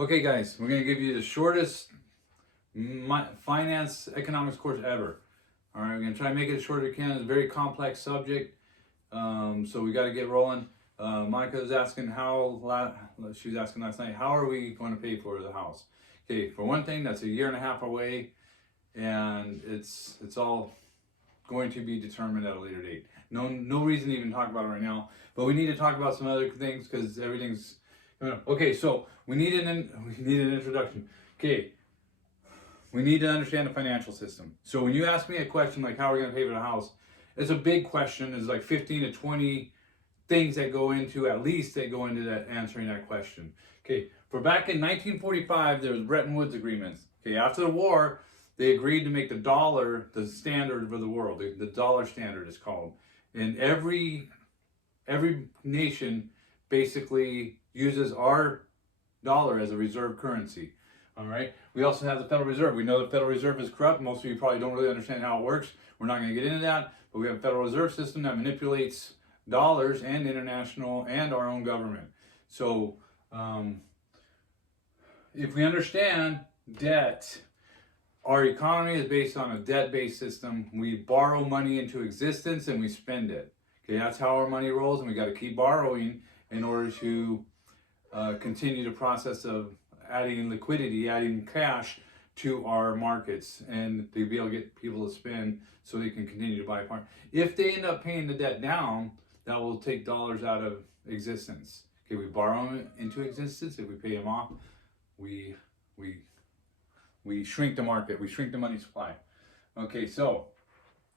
Okay, guys, we're going to give you the shortest finance economics course ever. All right, we're going to try and make it as short as we can. It's a very complex subject, so we got to get rolling. Monica was asking she was asking last night, how are we going to pay for the house? Okay, for one thing, that's a year and a half away, and it's all going to be determined at a later date. No reason to even talk about it right now, but we need to talk about some other things because everything's okay. So we need an introduction. Okay, we need to understand the financial system. So when you ask me a question like how are we going to pay for the house, it's a big question. There's like 15 to 20 things that go into that answering that question. Okay, for back in 1945, there was Bretton Woods agreements. Okay, after the war, they agreed to make the dollar the standard for the world. The dollar standard is called, and every nation basically uses our dollar as a reserve currency. All right. We also have the Federal Reserve. We know the Federal Reserve is corrupt. Most of you probably don't really understand how it works. We're not going to get into that, but we have a Federal Reserve System that manipulates dollars and international and our own government. So if we understand debt, our economy is based on a debt-based system. We borrow money into existence and we spend it. Okay, that's how our money rolls, and we got to keep borrowing in order to continue the process of adding liquidity, adding cash to our markets, and to be able to get people to spend so they can continue to buy part. If they end up paying the debt down, that will take dollars out of existence. Okay, we borrow them into existence. If we pay them off, we shrink the market. We shrink the money supply. Okay, so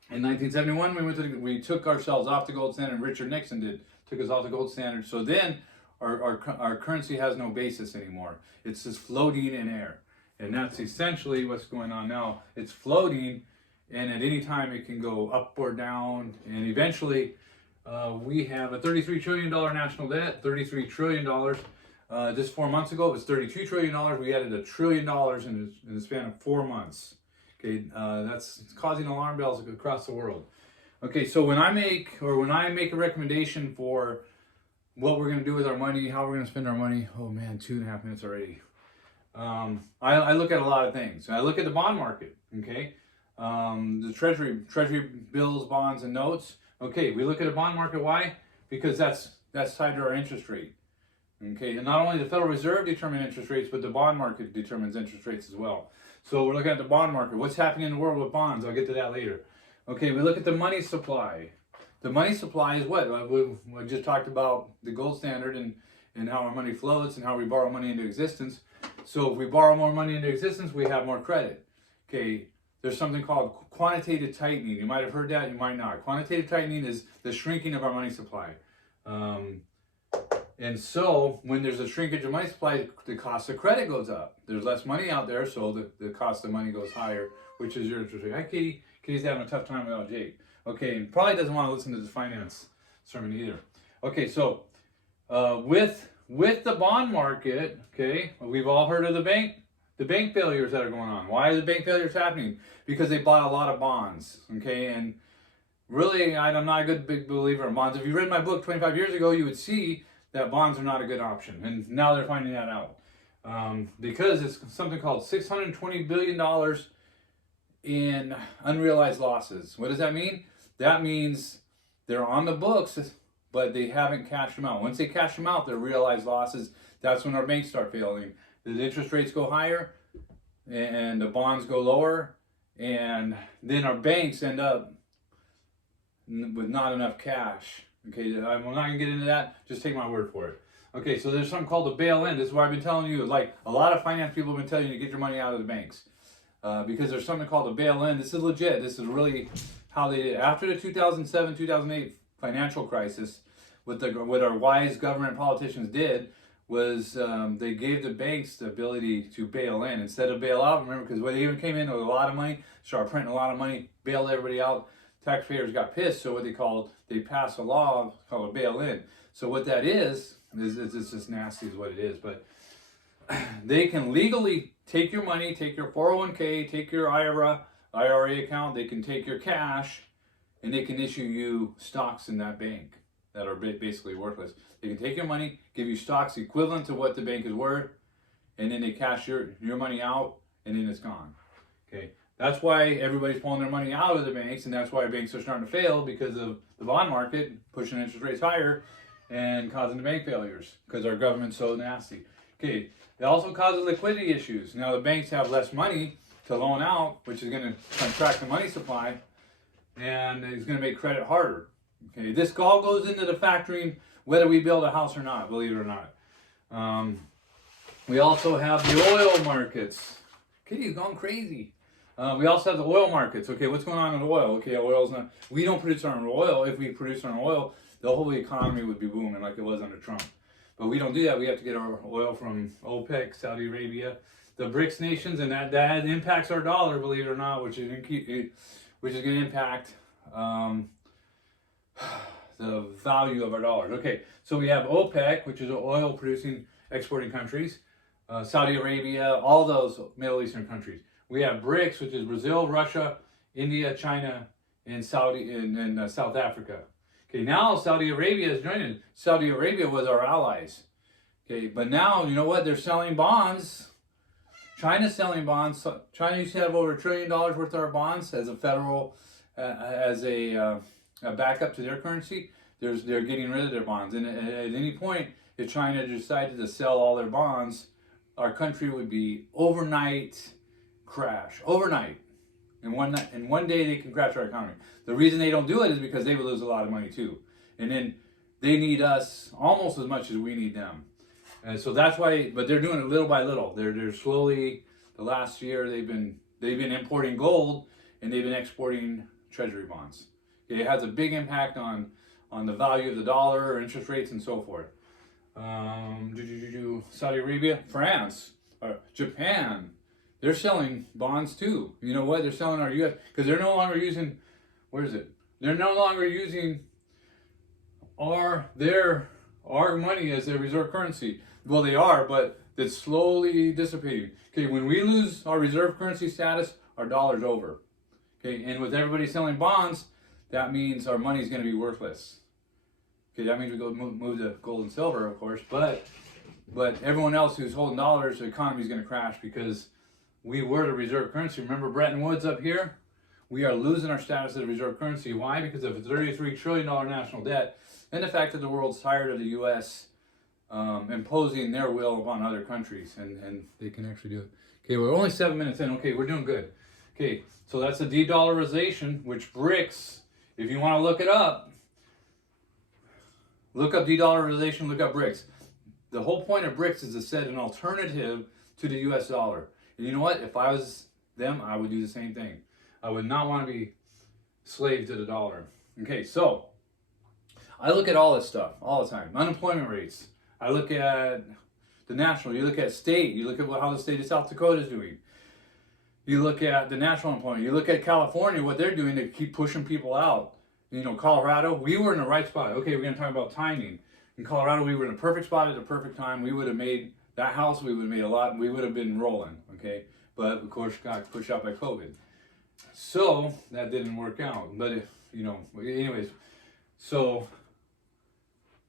in 1971, we took ourselves off the gold standard. Richard Nixon took us off the gold standard. So then our currency has no basis anymore. It's just floating in air. And that's essentially what's going on now. It's floating, and at any time it can go up or down. And eventually, we have a $33 trillion national debt, $33 trillion. Just 4 months ago, it was $32 trillion. We added $1 trillion in the span of 4 months. Okay, that's causing alarm bells across the world. Okay, so when I make a recommendation for what we're going to do with our money, how we're going to spend our money, oh man, 2.5 minutes already. I look at a lot of things. I look at the bond market. Okay, the treasury bills, bonds, and notes. Okay, we look at the bond market. Why? Because that's tied to our interest rate. Okay, and not only the Federal Reserve determines interest rates, but the bond market determines interest rates as well. So we're looking at the bond market. What's happening in the world with bonds? I'll get to that later. Okay, we look at the money supply. The money supply is what? We just talked about the gold standard and how our money floats and how we borrow money into existence. So if we borrow more money into existence, we have more credit. Okay, there's something called quantitative tightening. You might have heard that, you might not. Quantitative tightening is the shrinking of our money supply. And so when there's a shrinkage of money supply, the cost of credit goes up. There's less money out there, so the cost of money goes higher, which is your interest rate. Hi, Katie. Katie's having a tough time without Jake. Okay, and probably doesn't want to listen to this finance sermon either. Okay, so with the bond market, okay, we've all heard of the bank failures that are going on. Why are the bank failures happening? Because they bought a lot of bonds, okay, and really, I'm not a big believer in bonds. If you read my book 25 years ago, you would see that bonds are not a good option, and now they're finding that out because it's something called $620 billion in unrealized losses. What does that mean? That means they're on the books, but they haven't cashed them out. Once they cash them out, they're realized losses. That's when our banks start failing. The interest rates go higher, and the bonds go lower, and then our banks end up with not enough cash. Okay, I'm not gonna get into that. Just take my word for it. Okay, so there's something called the bail-in. This is why I've been telling you, like a lot of finance people have been telling you to get your money out of the banks. Because there's something called the bail-in. This is legit. This is really how they did it. After the 2007, 2008 financial crisis, what our wise government politicians did was they gave the banks the ability to bail in instead of bail out. Remember, because they even came in with a lot of money, started printing a lot of money, bailed everybody out. Taxpayers got pissed, so they passed a law called a bail-in. So what that is it's just nasty is what it is. But they can legally take your money, take your 401k, take your IRA account, they can take your cash, and they can issue you stocks in that bank that are basically worthless. They can take your money, give you stocks equivalent to what the bank is worth, and then they cash your money out, and then it's gone. Okay, that's why everybody's pulling their money out of the banks, and that's why banks are starting to fail, because of the bond market pushing interest rates higher and causing the bank failures because our government's so nasty. Okay, it also causes liquidity issues. Now the banks have less money to loan out, which is going to contract the money supply, and it's going to make credit harder. Okay, this all goes into the factoring whether we build a house or not, believe it or not. We also have the oil markets. Kitty's gone crazy. We also have the oil markets. Okay, what's going on in oil? Okay, oil's not. We don't produce our own oil. If we produce our own oil, the whole economy would be booming like it was under Trump. But we don't do that. We have to get our oil from OPEC, Saudi Arabia, the BRICS nations, and that impacts our dollar, believe it or not, which is going to impact the value of our dollars. Okay, so we have OPEC, which is oil producing, exporting countries, Saudi Arabia, all those Middle Eastern countries. We have BRICS, which is Brazil, Russia, India, China, and South Africa. Okay, now Saudi Arabia is joining. Saudi Arabia was our allies. Okay, but now, you know what? They're selling bonds. China's selling bonds. China used to have over $1 trillion worth of our bonds as a federal, as a backup to their currency. They're getting rid of their bonds. And at any point, if China decided to sell all their bonds, our country would be overnight crash. Overnight. In one day they can crash our economy. The reason they don't do it is because they would lose a lot of money too. And then they need us almost as much as we need them. And so that's why, but they're doing it little by little. They're slowly, the last year they've been importing gold, and they've been exporting treasury bonds. It has a big impact on the value of the dollar, interest rates, and so forth. Saudi Arabia, France, Japan, they're selling bonds too. You know what? They're selling our U.S. because they're no longer using, They're no longer using our money as their reserve currency. Well, they are, but it's slowly dissipating. Okay, when we lose our reserve currency status, our dollar's over. Okay, and with everybody selling bonds, that means our money's going to be worthless. Okay, that means we go move to gold and silver, of course, but everyone else who's holding dollars, the economy's going to crash because we were the reserve currency. Remember Bretton Woods up here? We are losing our status as a reserve currency. Why? Because of a $33 trillion national debt and the fact that the world's tired of the U.S. Imposing their will upon other countries, and they can actually do it. Okay, we're only 7 minutes in. Okay, we're doing good. Okay, so that's the de-dollarization, which BRICS, if you want to look it up, look up de-dollarization, look up BRICS. The whole point of BRICS is to set an alternative to the U.S. dollar. And you know what? If I was them, I would do the same thing. I would not want to be slave to the dollar. Okay, so I look at all this stuff all the time. Unemployment rates. I look at the national. You look at state. You look at how the state of South Dakota is doing. You look at the national employment. You look at California, what they're doing to keep pushing people out. You know, Colorado, we were in the right spot. Okay, we're going to talk about timing. In Colorado, we were in a perfect spot at the perfect time. We would have made that house. We would have made a lot. We would have been rolling. Okay, but of course, got pushed out by COVID. So that didn't work out. But if anyways, so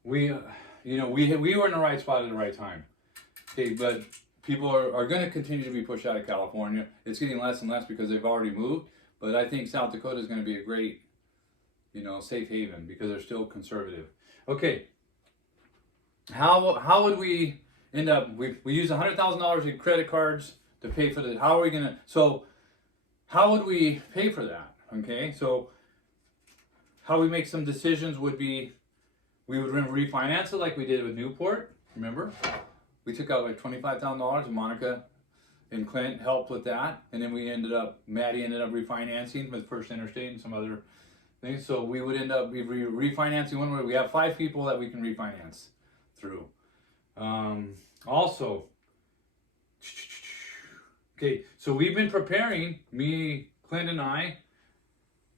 we were in the right spot at the right time. Okay, but people are going to continue to be pushed out of California. It's getting less and less because they've already moved. But I think South Dakota is going to be a great, safe haven because they're still conservative. Okay, how would we end up? We use $100,000 in credit cards to pay for the. How are we going to? So how would we pay for that? Okay, so how we make some decisions would be. We would refinance it like we did with Newport. Remember, we took out like $25,000, and Monica and Clint helped with that, and then Maddie ended up refinancing with First Interstate and some other things. So we would end up refinancing one way. We have 5 people that we can refinance through. Also, okay, so we've been preparing. Me, Clint, and I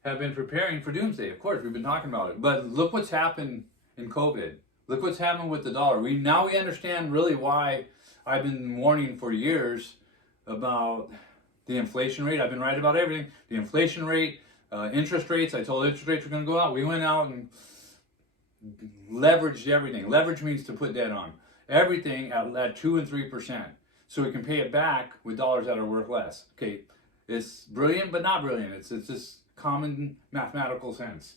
have been preparing for doomsday. Of course, we've been talking about it, but look what's happened in COVID. Look what's happened with the dollar. We understand really why I've been warning for years about the inflation rate. I've been right about everything. The inflation rate, interest rates. I told interest rates were going to go out. We went out and leveraged everything. Leverage means to put debt on. Everything at 2 and 3%. so we can pay it back with dollars that are worth less. Okay, it's brilliant, but not brilliant. It's just common mathematical sense.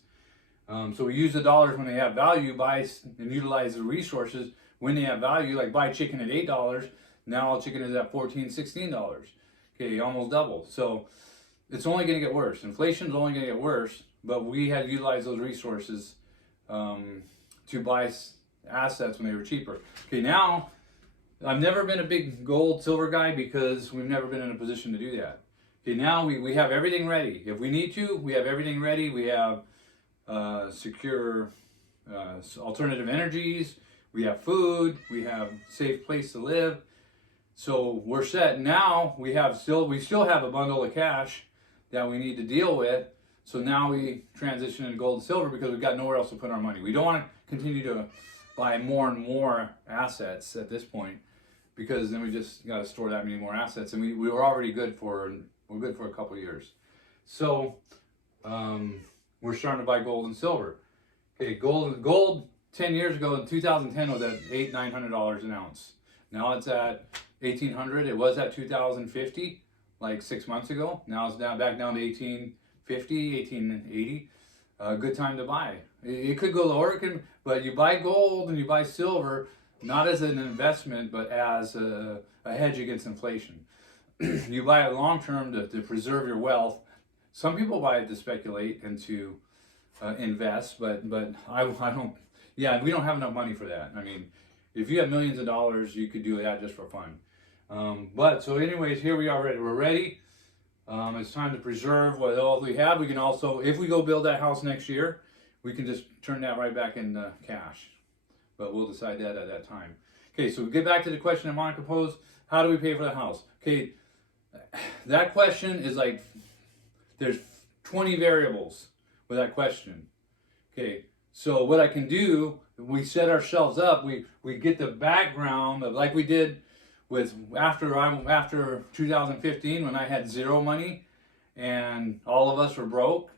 So we use the dollars when they have value, buy and utilize the resources when they have value, like buy chicken at $8. Now chicken is at $14, $16. Okay, almost double. So it's only going to get worse. Inflation is only going to get worse, but we had to utilize those resources to buy assets when they were cheaper. Okay, now I've never been a big gold, silver guy because we've never been in a position to do that. Okay, now we have everything ready. If we need to, we have everything ready. We have secure alternative energies. We have food. We have safe place to live. So we're set. Now we still have a bundle of cash that we need to deal with. So now we transition into gold and silver because we've got nowhere else to put our money. We don't want to continue to buy more and more assets at this point because then we just got to store that many more assets, and we were already good for a couple of years. So we're starting to buy gold and silver. Okay, gold 10 years ago in 2010 was at $800-900 an ounce. Now it's at $1,800. It was at $2,050 like 6 months ago. Now it's back down to $1,850, $1,880. Good time to buy. It could go lower, but you buy gold and you buy silver not as an investment, but as a hedge against inflation. You buy it long term to preserve your wealth. Some people buy it to speculate and to invest, but I don't. Yeah, we don't have enough money for that. I mean, if you have millions of dollars, you could do that just for fun. But so anyways, here we are ready. We're ready. It's time to preserve what all we have. We can also, if we go build that house next year, we can just turn that right back into cash. But we'll decide that at that time. Okay, so get back to the question that Monica posed. How do we pay for the house? Okay, that question is like, there's 20 variables with that question. Okay, so what I can do, we set ourselves up, we get the background of, like we did with after 2015 when I had zero money and all of us were broke.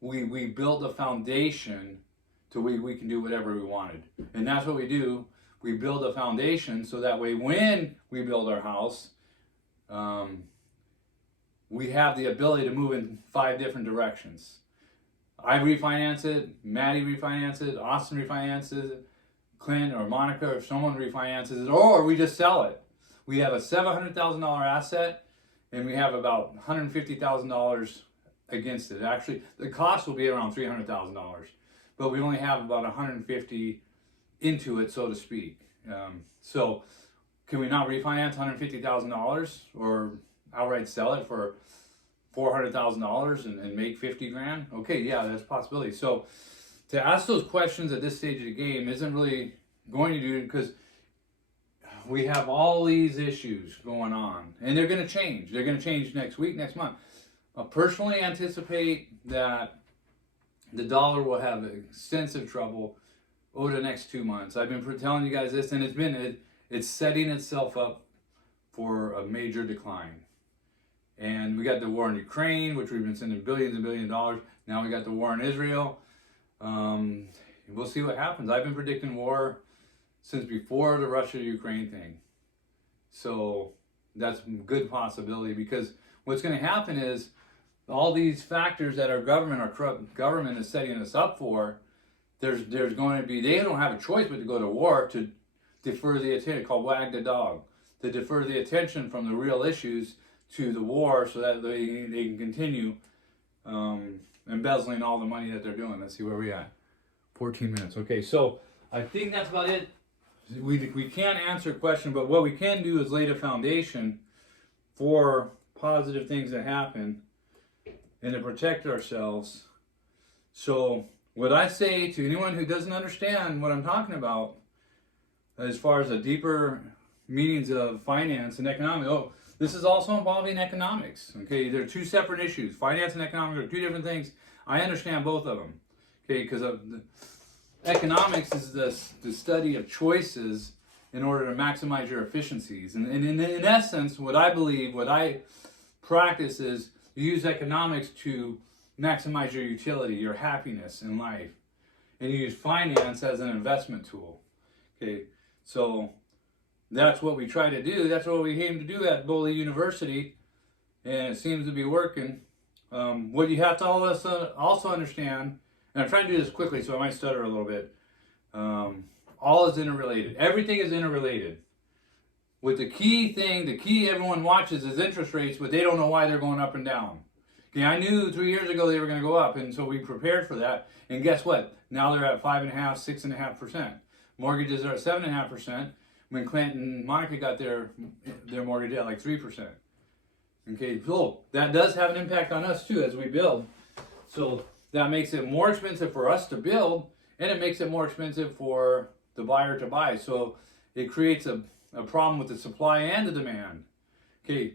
We built a foundation so we can do whatever we wanted. And that's what we do. We build a foundation so that way when we build our house, we have the ability to move in 5 different directions. I refinance it, Maddie refinances it, Austin refinances it, Clint or Monica or someone refinances it, or we just sell it. We have a $700,000 asset and we have about $150,000 against it. Actually, the cost will be around $300,000, but we only have about $150,000 into it, so to speak. So can we not refinance $150,000 or outright sell it for $400,000 and make 50 grand? Okay, yeah, that's a possibility. So to ask those questions at this stage of the game isn't really going to do it because we have all these issues going on and they're going to change. They're going to change next week, next month. I personally anticipate that the dollar will have extensive trouble over the next 2 months. I've been telling you guys this, and it's setting itself up for a major decline. And we got the war in Ukraine, which we've been sending billions and billions of dollars. Now we got the war in Israel. We'll see what happens. I've been predicting war since before the Russia-Ukraine thing. So that's a good possibility because what's going to happen is all these factors that our corrupt government is setting us up for, there's going to be, they don't have a choice but to go to war to defer the attention, called wag the dog, to defer the attention from the real issues to the war so that they can continue embezzling all the money that they're doing. Let's see where we at. 14 minutes. Okay, so I think that's about it. We can't answer a question, but what we can do is lay the foundation for positive things that happen and to protect ourselves. So what I say to anyone who doesn't understand what I'm talking about as far as the deeper meanings of finance and economics, this is also involving economics. Okay, they're 2 separate issues. Finance and economics are 2 different things. I understand both of them. Okay, because economics is the study of choices in order to maximize your efficiencies. And in essence, what I practice is you use economics to maximize your utility, your happiness in life. And you use finance as an investment tool. Okay, so that's what we try to do. That's what we aim to do at Bowley University, and it seems to be working. What you have to also understand, and I'm trying to do this quickly, so I might stutter a little bit. All is interrelated. Everything is interrelated. With the key everyone watches is interest rates, but they don't know why they're going up and down. Okay, I knew 3 years ago they were going to go up, and so we prepared for that. And guess what? Now they're at 5.5%, 6.5%. Mortgages are at 7.5%. When Clint and Monica got their mortgage at like 3%. Okay, so that does have an impact on us too as we build. So that makes it more expensive for us to build, and it makes it more expensive for the buyer to buy. So it creates a problem with the supply and the demand. Okay,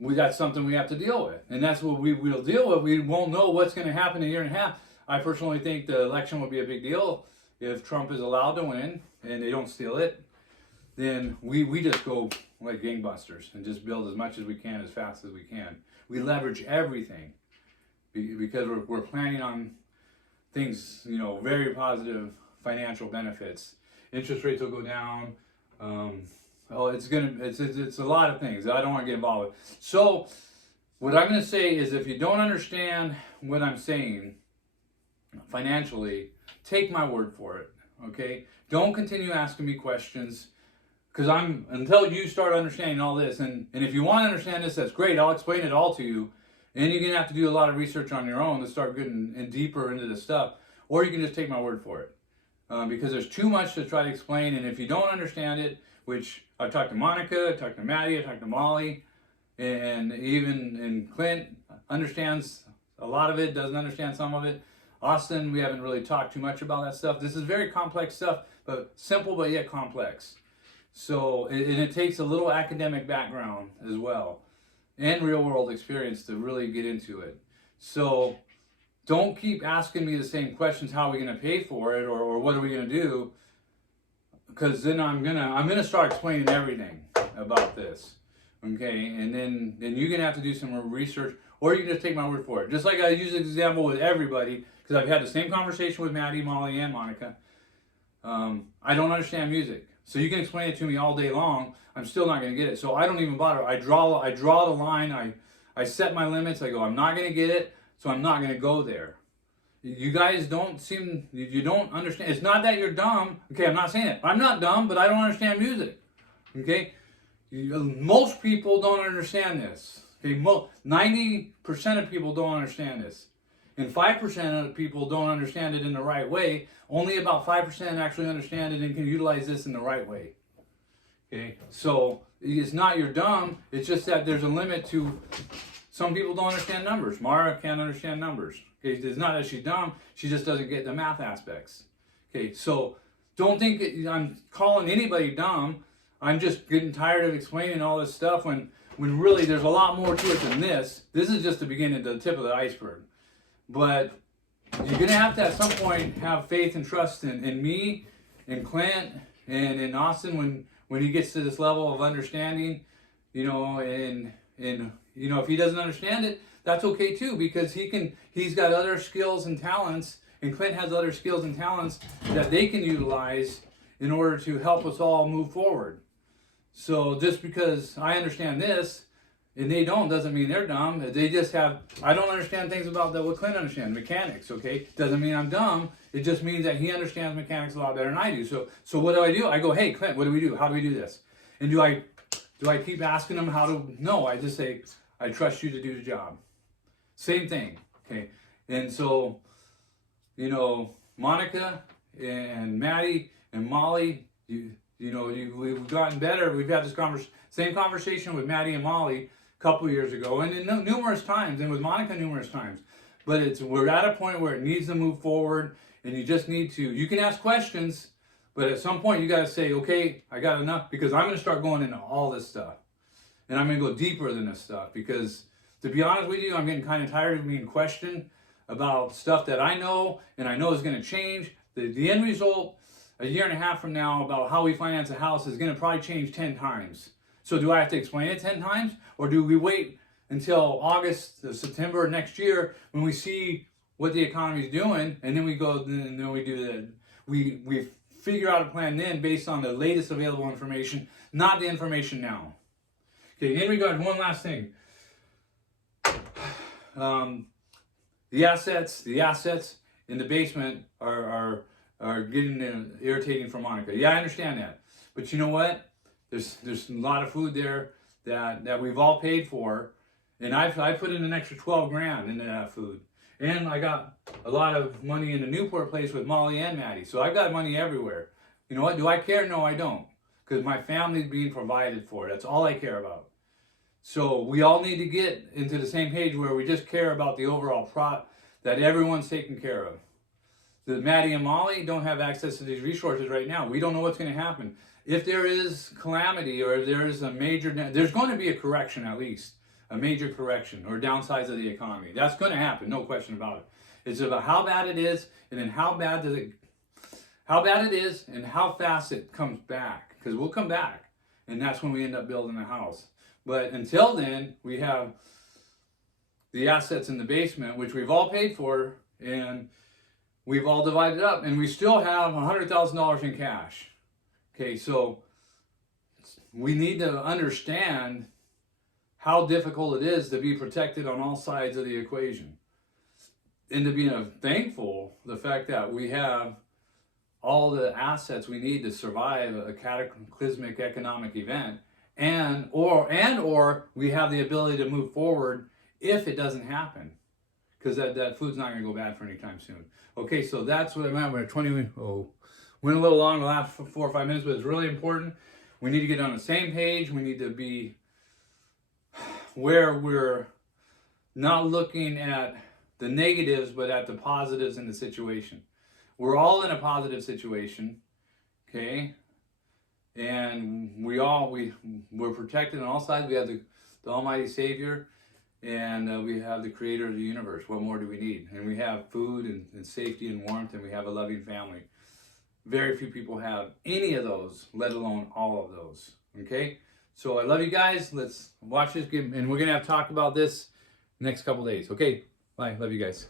that's something we have to deal with, and that's what we'll deal with. We won't know what's going to happen in a year and a half. I personally think the election will be a big deal if Trump is allowed to win and they don't steal it. Then we just go like gangbusters and just build as much as we can as fast as we can. We leverage everything because we're planning on things, very positive financial benefits. Interest rates will go down. It's a lot of things that I don't want to get involved with. So what I'm going to say is, if you don't understand what I'm saying financially, take my word for it. Okay? Don't continue asking me questions. Because until you start understanding all this, and if you want to understand this, that's great. I'll explain it all to you. And you're going to have to do a lot of research on your own to start getting deeper into this stuff. Or you can just take my word for it. Because there's too much to try to explain. And if you don't understand it, which I've talked to Monica, I've talked to Maddie, I've talked to Molly, and even Clint understands a lot of it, doesn't understand some of it. Austin, we haven't really talked too much about that stuff. This is very complex stuff, but simple but yet complex. So, and it takes a little academic background as well, and real world experience to really get into it. So, don't keep asking me the same questions. How are we going to pay for it, or what are we going to do? Because then I'm gonna start explaining everything about this. Okay, and then you're gonna have to do some research, or you can just take my word for it. Just like I use this example with everybody, because I've had the same conversation with Maddie, Molly, and Monica. I don't understand music. So you can explain it to me all day long, I'm still not going to get it. So I don't even bother. I draw the line. I set my limits. I go, I'm not going to get it, so I'm not going to go there. You guys you don't understand. It's not that you're dumb. Okay, I'm not saying it. I'm not dumb, but I don't understand music. Okay? Most people don't understand this. Okay, 90% of people don't understand this. And 5% of people don't understand it in the right way. Only about 5% actually understand it and can utilize this in the right way. Okay, so it's not you're dumb. It's just that there's a limit to. Some people don't understand numbers. Mara can't understand numbers. Okay, it's not that she's dumb. She just doesn't get the math aspects. Okay, so don't think I'm calling anybody dumb. I'm just getting tired of explaining all this stuff when really there's a lot more to it than this. This is just the beginning, the tip of the iceberg. But you're going to have at some point have faith and trust in me, in Clint, and in Austin when he gets to this level of understanding, and if he doesn't understand it, that's okay too, because he's got other skills and talents, and Clint has other skills and talents that they can utilize in order to help us all move forward. So just because I understand this and they don't, doesn't mean they're dumb. They just I don't understand things about what Clint understands, mechanics, okay? Doesn't mean I'm dumb. It just means that he understands mechanics a lot better than I do. So what do? I go, hey, Clint, what do we do? How do we do this? And do I keep asking him how to? No, I just say, I trust you to do the job. Same thing, okay? And so, Monica and Maddie and Molly, we've gotten better. We've had this same conversation with Maddie and Molly a couple years ago, and numerous times, and with Monica numerous times. But we're at a point where it needs to move forward, and you just need to. You can ask questions, but at some point you got to say, okay, I got enough, because I'm going to start going into all this stuff, and I'm going to go deeper than this stuff, because to be honest with you, I'm getting kind of tired of being questioned about stuff that I know and I know is going to change. The end result, a year and a half from now, about how we finance a house is going to probably change 10 times. So do I have to explain it 10 times? Or do we wait until August, September next year when we see what the economy is doing, and then we go, and then we do that? We figure out a plan then based on the latest available information, not the information now. Okay, in regard, one last thing. The assets in the basement are getting irritating for Monica. Yeah, I understand that. But you know what? There's a lot of food there that we've all paid for, and I put in an extra 12 grand into that food. And I got a lot of money in the Newport place with Molly and Maddie. So I've got money everywhere. You know what? Do I care? No, I don't. Because my family's being provided for. That's all I care about. So we all need to get into the same page where we just care about the overall that everyone's taken care of. The Maddie and Molly don't have access to these resources right now. We don't know what's going to happen. If there is calamity or if there is a major, there's going to be a correction at least. A major correction or downsize of the economy. That's going to happen, no question about it. It's about how bad it is, and then how bad it is, and how fast it comes back. Because we'll come back, and that's when we end up building a house. But until then, we have the assets in the basement, which we've all paid for, and we've all divided up, and we still have $100,000 in cash. Okay, so we need to understand how difficult it is to be protected on all sides of the equation. And to be thankful the fact that we have all the assets we need to survive a cataclysmic economic event, and or we have the ability to move forward if it doesn't happen. Because that food's not going to go bad for any time soon. Okay, so that's what I meant. Went a little long the last 4 or 5 minutes, but it's really important. We need to get on the same page. We need to be where we're not looking at the negatives, but at the positives in the situation. We're all in a positive situation, okay? And we're protected on all sides. We have the Almighty Savior, and we have the Creator of the universe. What more do we need? And we have food and safety and warmth, and we have a loving family. Very few people have any of those, let alone all of those, okay? So I love you guys. Let's watch this, and we're going to have to talk about this next couple days. Okay, bye. Love you guys.